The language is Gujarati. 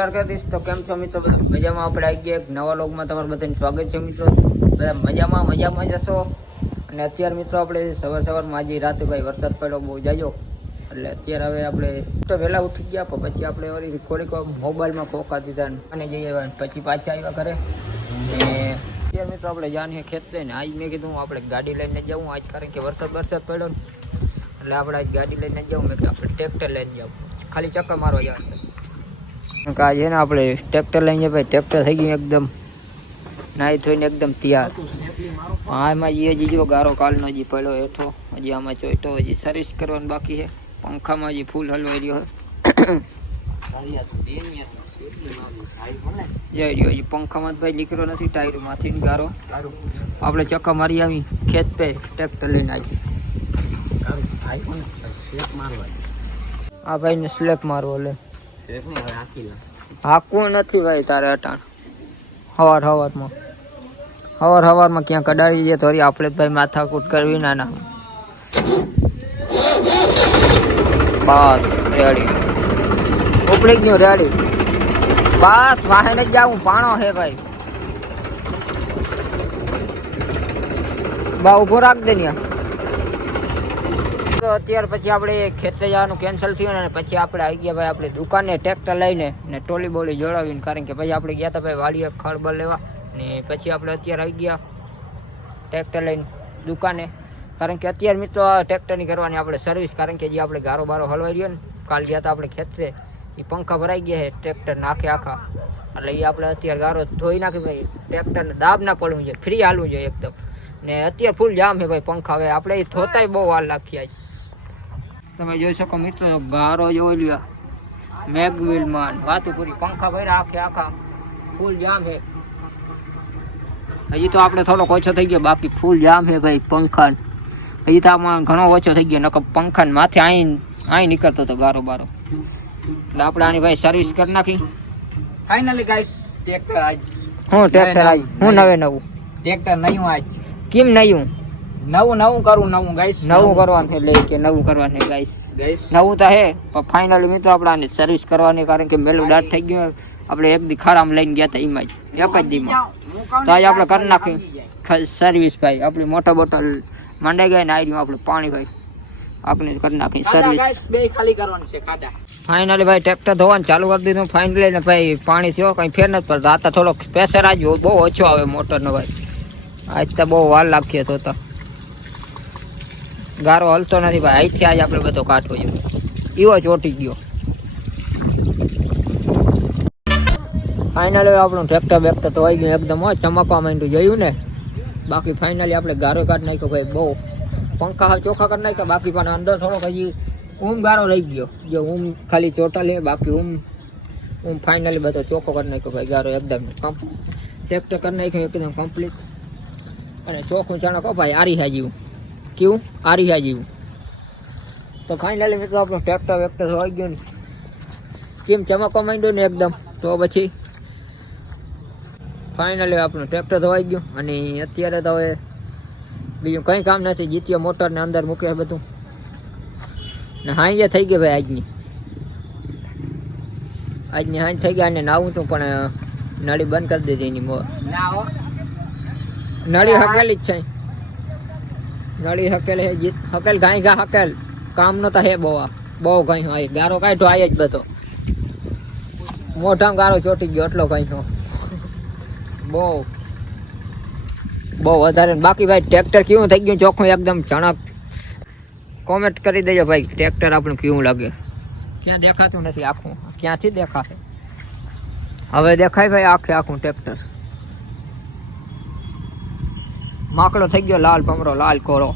દ્વારકાધીશ। તો કેમ છો મિત્રો? બધા મજામાં? આપણે આવી ગયા એક નવા વ્લોગમાં તમારું બધાનું સ્વાગત છે મિત્રો। બધા મજામાં જશો। અને અત્યારે મિત્રો આપણે સવારમાં આજે રાતે ભાઈ વરસાદ પડ્યો બહુ જાજો, એટલે અત્યારે હવે આપણે તો વહેલા ઉઠી ગયા, પછી આપણે વળી થોડીક મોબાઈલમાં ખોખા દીધા અને જઈએ પછી પાછા આવ્યા ઘરે। અને અત્યારે મિત્રો આપણે જાણીએ ખેત લઈને આજ મેં કીધું આપણે ગાડી લઈને જાઉં આજ, કારણ કે વરસાદ પડ્યો ને એટલે આપણે આજ ગાડી લઈને જાઉં, મેં આપણે ટ્રેક્ટર લઈને જાઉં, ખાલી ચક્કર મારવા જવાનું। આજે ને આપણે ટ્રેક્ટર લઈને ભાઈ ટ્રેક્ટર થઈ ગયું એકદમ નાહી ધોઈને એકદમ તૈયાર। હા એમાં હજી જો ગારો કાલનો હજી પડ્યો હેઠો, હજી આમાં ચોઈટો હજી સર્વિસ કરવાનું બાકી છે, પંખામાં હજી ફૂલ હલવાઈ રહ્યો જઈ રહ્યો હજી પંખામાં ભાઈ નીકળ્યો નથી, ટાયરમાંથી ગારો આપણે ચક્કા મારી આવી ખેત પે ટ્રેક્ટર લઈને આવી। હા ભાઈ ને સ્લેપ મારવો લે હાકવું નથી ભાઈ તારે અટાણ હવારમાં ક્યાં કડાડી દે તો આપણે ભાઈ માથાકૂટ કરવી ના બસ રેડી ઉપડી ગયું રેડી બસ વાહે ને જાવું પાણો હે ભાઈ બા ઉભો રાખ દે ને। તો અત્યારે પછી આપણે ખેતરે જવાનું કેન્સલ થયું ને પછી આપણે આવી ગયા ભાઈ આપણી દુકાને ટ્રેક્ટર લઈને ને ટોલી બોલી જોડાવીને, કારણ કે પછી આપણે ગયા હતા ભાઈ વાડીએ ખળબળ લેવા, ને પછી આપણે અત્યારે આવી ગયા ટ્રેક્ટર લઈને દુકાને, કારણ કે અત્યારે મિત્રો આ ટ્રેક્ટરની કરવાની આપણે સર્વિસ, કારણ કે જે આપણે ગારો બારો હલવાઈ રહ્યો ને કાલ ગયા હતા આપણે ખેતરે, એ પંખા ભરાઈ ગયા છે ટ્રેક્ટર નાખે આખા, એટલે એ આપણે અત્યારે ગારો ધોઈ નાખી ભાઈ, ટ્રેક્ટરને દાબ ના પડવું જોઈએ, ફ્રી હાલવું જોઈએ એકદમ, ને અત્યારે ફૂલ જામ છે ભાઈ પંખા, હવે આપણે ધોતાય બહુ વાર લાગી આજ। તમે જોઈ શકો મિત્રો ગારો જોઈ લ્યો મેગવિલમાં વાતું પૂરી, પંખા ભર્યા આખા ફૂલ જામ છે, હજી તો આપણે થોડોક ઓછો થઈ ગયો, બાકી ફૂલ જામ છે ભાઈ પંખા, હજી તો આમાં ઘણો ઓછો થઈ ગયો, નકર પંખા માથે અહીં નીકળતો હતો ગારો બારો, એટલે આપણે આની ભાઈ સર્વિસ કરી નાખી ફાઇનલી ગાઈસ। ટ્રેક્ટર આજ ટ્રેક્ટર આજ હું નવું ટ્રેક્ટર નયું આજ કેમ નવું કરું નવું ગાઈસ, નવું કરવાનું એટલે કે નવું કરવાનું ગાઈસ નવું તો હે, પણ ફાઇનલી મિત્રો આપણે આની સર્વિસ કરવાની, કારણ કે મેલું દાટ થઈ ગયું, આપણે એક દી ખરામાં લઈને ગયા હતા એમાં જ એક જ દીમાં, તો આજે આપણે કરી નાખી સર્વિસ ભાઈ, આપણી મોટર બોટલ માંડાઈ ગઈ ને આવી આપણે પાણી ભાઈ આપણે કરી નાખી સર્વિસ બે ખાલી કરવાનું છે ખાડા। ફાઇનલી ભાઈ ટ્રેક્ટર ધોવાનું ચાલુ કરી દીધું ફાઇનલી, ને ભાઈ પાણી થયો કંઈ ફેર નથી પડતો, આ તો થોડોક પ્રેશર આજ બહુ ઓછો આવે મોટરનો ભાઈ, આજ તો બહુ વાર લાગતી હતો તો ગારો હલતો નથી ભાઈ, અહીંથી આજ આપણે બધો કાઢવો જોઈએ, એવો ચોટી ગયો। ફાઇનલી આપણું ટ્રેક્ટર બેક્ટર તો આવી ગયું એકદમ ચમકવા માંડ્યું જોયું ને, બાકી ફાઇનલી આપણે ગારો કાઢી નાખ્યો ભાઈ, બહુ પંખા હાવ ચોખ્ખા કરી નાખ્યા, બાકી પણ અંદર થોડોક હજી ગારો રહી ગયો, જો ખાલી ચોટા લે, બાકી ફાઇનલી બધો ચોખ્ખો કરી નાખ્યો ભાઈ, ગારો એકદમ ટ્રેક્ટર કરી નાખ્યો એકદમ કમ્પ્લીટ, અને ચોખ્ખું ચણક ભાઈ આરીહા જેવું કેવું આરીહા જેવું। તો ફાઇનલી મિત્રો આપણું ટ્રેક્ટર વેક્ટર હોઈ ગયું ને કેમ ચમકવા માંડ્યું ને એકદમ, તો પછી ફાઇનલી આપણું ટ્રેક્ટર ધોવાઈ ગયું, અને અત્યારે તો હવે બીજું કંઈ કામ નથી, જીતીય મોટરને અંદર મૂકે બધું, ને હાંજે થઈ ગઈ ભાઈ આજની હાંજ થઈ ગયા, અને નાવું તું પણ નળી બંધ કરી દીધી એની નળી હકેલી જ છે, નળી હકેલ ગાય ગા હકેલ કામનો તો હે બહુ કઈ હોય, ગારો કાઢો આય જ બધો મોઢામાં ગારો ચોટી ગયો એટલો કઈ નો બહુ વધારે। બાકી ભાઈ ટ્રેક્ટર કેવું થઈ ગયું ચોખ્ખું એકદમ ચણક, કોમેન્ટ કરી દેજો ભાઈ ટ્રેક્ટર આપણું કેવું લાગે, ક્યાં દેખાતું નથી આખું, ક્યાંથી દેખાશે હવે દેખાય ભાઈ આખું ટ્રેક્ટર, માકડો થઈ ગયો લાલ ભમરો લાલ કોરો।